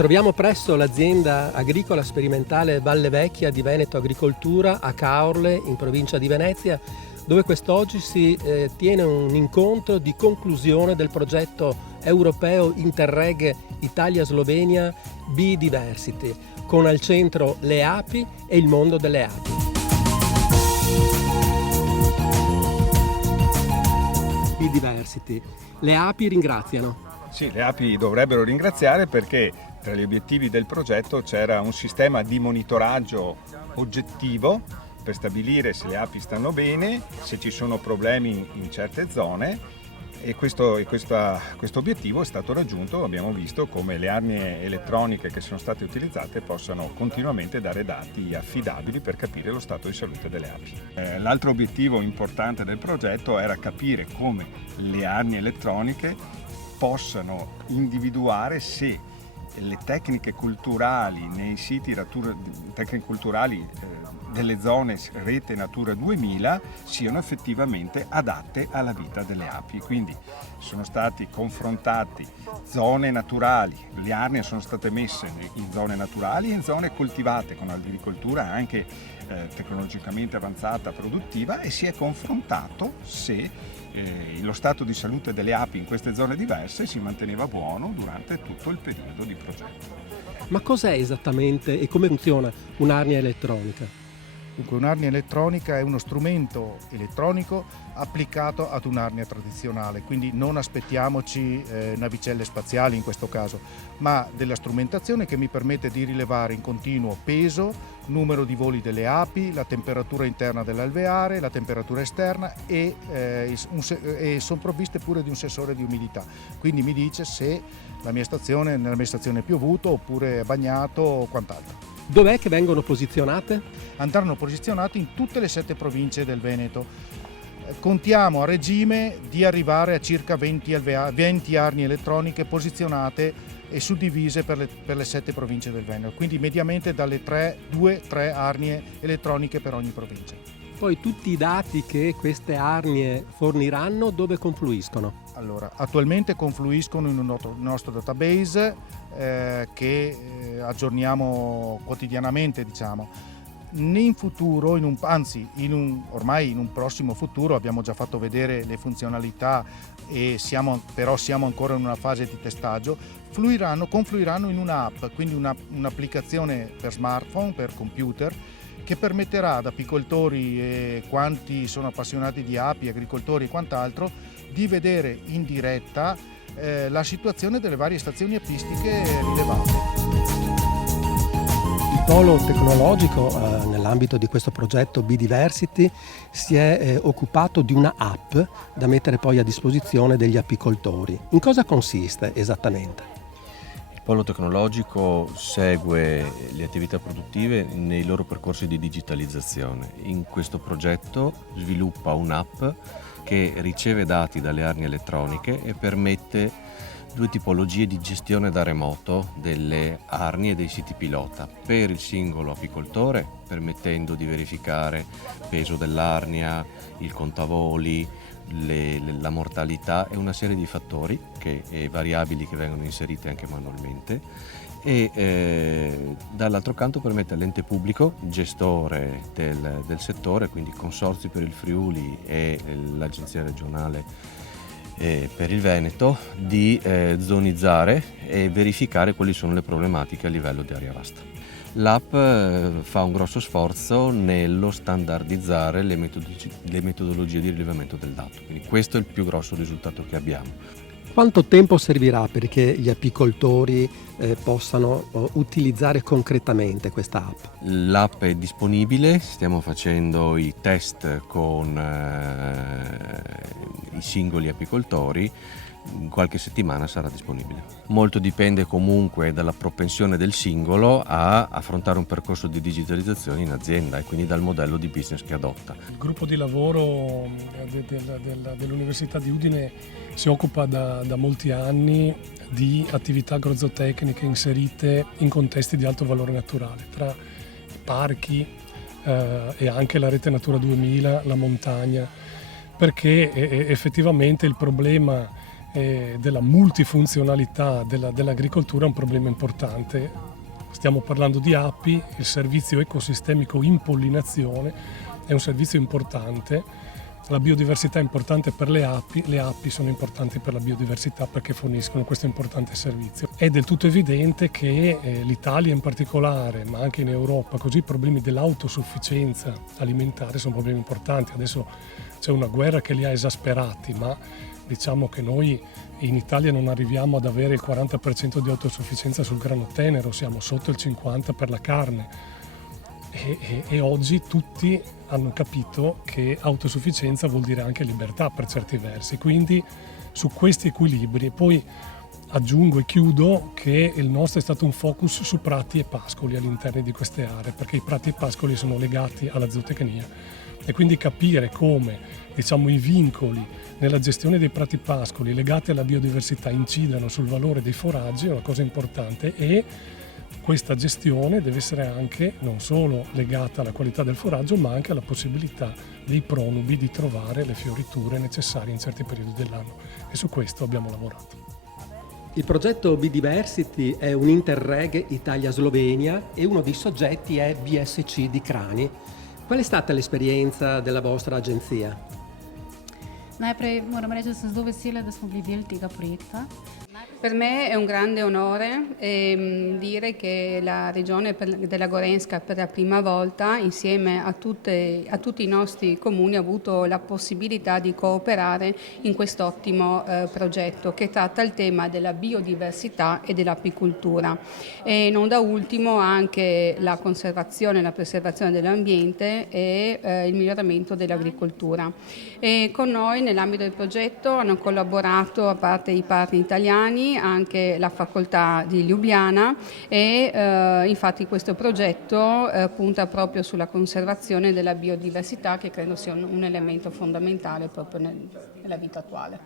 troviamo presso l'azienda agricola sperimentale Valle Vecchia di Veneto Agricoltura a Caorle, in provincia di Venezia, dove quest'oggi si tiene un incontro di conclusione del progetto europeo Interreg Italia-Slovenia Biodiversity, con al centro le api e il mondo delle api. Biodiversity. Le api ringraziano. Sì, le api dovrebbero ringraziare perché tra gli obiettivi del progetto c'era un sistema di monitoraggio oggettivo per stabilire se le api stanno bene, se ci sono problemi in certe zone e questo obiettivo è stato raggiunto. Abbiamo visto come le arnie elettroniche che sono state utilizzate possano continuamente dare dati affidabili per capire lo stato di salute delle api. L'altro obiettivo importante del progetto era capire come le arnie elettroniche possano individuare se le tecniche culturali nei siti tecniche culturali delle zone rete Natura 2000 siano effettivamente adatte alla vita delle api. Quindi sono stati confrontati zone naturali, le arnie sono state messe in zone naturali e in zone coltivate con agricoltura anche tecnologicamente avanzata, produttiva, e si è confrontato se lo stato di salute delle api in queste zone diverse si manteneva buono durante tutto il periodo di progetto. Ma cos'è esattamente e come funziona un'arnia elettronica? Dunque, un'arnia elettronica è uno strumento elettronico applicato ad un'arnia tradizionale, quindi non aspettiamoci navicelle spaziali in questo caso, ma della strumentazione che mi permette di rilevare in continuo peso, numero di voli delle api, la temperatura interna dell'alveare, la temperatura esterna e sono provviste pure di un sensore di umidità, quindi mi dice se nella mia stazione è piovuto oppure è bagnato o quant'altro. Dov'è che vengono posizionate? Andranno posizionate in tutte le 7 province del Veneto. Contiamo a regime di arrivare a circa 20 arnie elettroniche posizionate e suddivise per le 7 province del Veneto, quindi mediamente dalle 2-3 arnie elettroniche per ogni provincia. Poi tutti i dati che queste arnie forniranno dove confluiscono? Allora, attualmente confluiscono in un nostro database che aggiorniamo quotidianamente, diciamo. In futuro, ormai in un prossimo futuro, abbiamo già fatto vedere le funzionalità e siamo ancora in una fase di testaggio, confluiranno in un'app, quindi un'applicazione per smartphone, per computer, che permetterà ad apicoltori e quanti sono appassionati di api, agricoltori e quant'altro, di vedere in diretta la situazione delle varie stazioni apistiche rilevate. Il polo tecnologico nell'ambito di questo progetto Biodiversity si è occupato di una app da mettere poi a disposizione degli apicoltori. In cosa consiste esattamente? Il polo tecnologico segue le attività produttive nei loro percorsi di digitalizzazione. In questo progetto sviluppa un'app che riceve dati dalle arnie elettroniche e permette 2 tipologie di gestione da remoto delle arnie e dei siti pilota. Per il singolo apicoltore, permettendo di verificare peso dell'arnia, il contavoli, la mortalità e una serie di fattori e variabili che vengono inserite anche manualmente, e dall'altro canto permette all'ente pubblico, gestore del settore, quindi Consorzi per il Friuli e l'Agenzia regionale per il Veneto, di zonizzare e verificare quali sono le problematiche a livello di area vasta. L'app fa un grosso sforzo nello standardizzare le metodologie di rilevamento del dato, quindi questo è il più grosso risultato che abbiamo. Quanto tempo servirà perché gli apicoltori possano utilizzare concretamente questa app? L'app è disponibile, stiamo facendo i test con i singoli apicoltori, in qualche settimana sarà disponibile. Molto dipende comunque dalla propensione del singolo a affrontare un percorso di digitalizzazione in azienda e quindi dal modello di business che adotta. Il gruppo di lavoro dell'Università di Udine si occupa da molti anni di attività agrozotecniche inserite in contesti di alto valore naturale, tra parchi e anche la rete Natura 2000, la montagna, perché effettivamente il problema della multifunzionalità dell'agricoltura è un problema importante. Stiamo parlando di api, il servizio ecosistemico in pollinazione è un servizio importante. La biodiversità è importante per le api sono importanti per la biodiversità perché forniscono questo importante servizio. È del tutto evidente che l'Italia in particolare, ma anche in Europa, così i problemi dell'autosufficienza alimentare sono problemi importanti. Adesso c'è una guerra che li ha esasperati, ma diciamo che noi in Italia non arriviamo ad avere il 40% di autosufficienza sul grano tenero, siamo sotto il 50% per la carne. E oggi tutti hanno capito che autosufficienza vuol dire anche libertà per certi versi, quindi su questi equilibri. Poi aggiungo e chiudo che il nostro è stato un focus su prati e pascoli all'interno di queste aree, perché i prati e pascoli sono legati alla zootecnia e quindi capire come i vincoli nella gestione dei prati pascoli legati alla biodiversità incidano sul valore dei foraggi è una cosa importante, e questa gestione deve essere anche non solo legata alla qualità del foraggio, ma anche alla possibilità dei pronubi di trovare le fioriture necessarie in certi periodi dell'anno, e su questo abbiamo lavorato. Il progetto Biodiversity è un Interreg Italia-Slovenia e uno dei soggetti è BSC di Krani. Qual è stata l'esperienza della vostra agenzia? Najprej moram reči, da sem zelo vesela, da smo bili del tega projekta. Per me è un grande onore dire che la regione della Gorenska per la prima volta, insieme a tutti i nostri comuni, ha avuto la possibilità di cooperare in quest'ottimo progetto che tratta il tema della biodiversità e dell'apicoltura, e non da ultimo anche la conservazione e la preservazione dell'ambiente e il miglioramento dell'agricoltura. E con noi nell'ambito del progetto hanno collaborato, a parte i partner italiani, anche la facoltà di Ljubljana e infatti questo progetto punta proprio sulla conservazione della biodiversità, che credo sia un elemento fondamentale proprio nella vita attuale.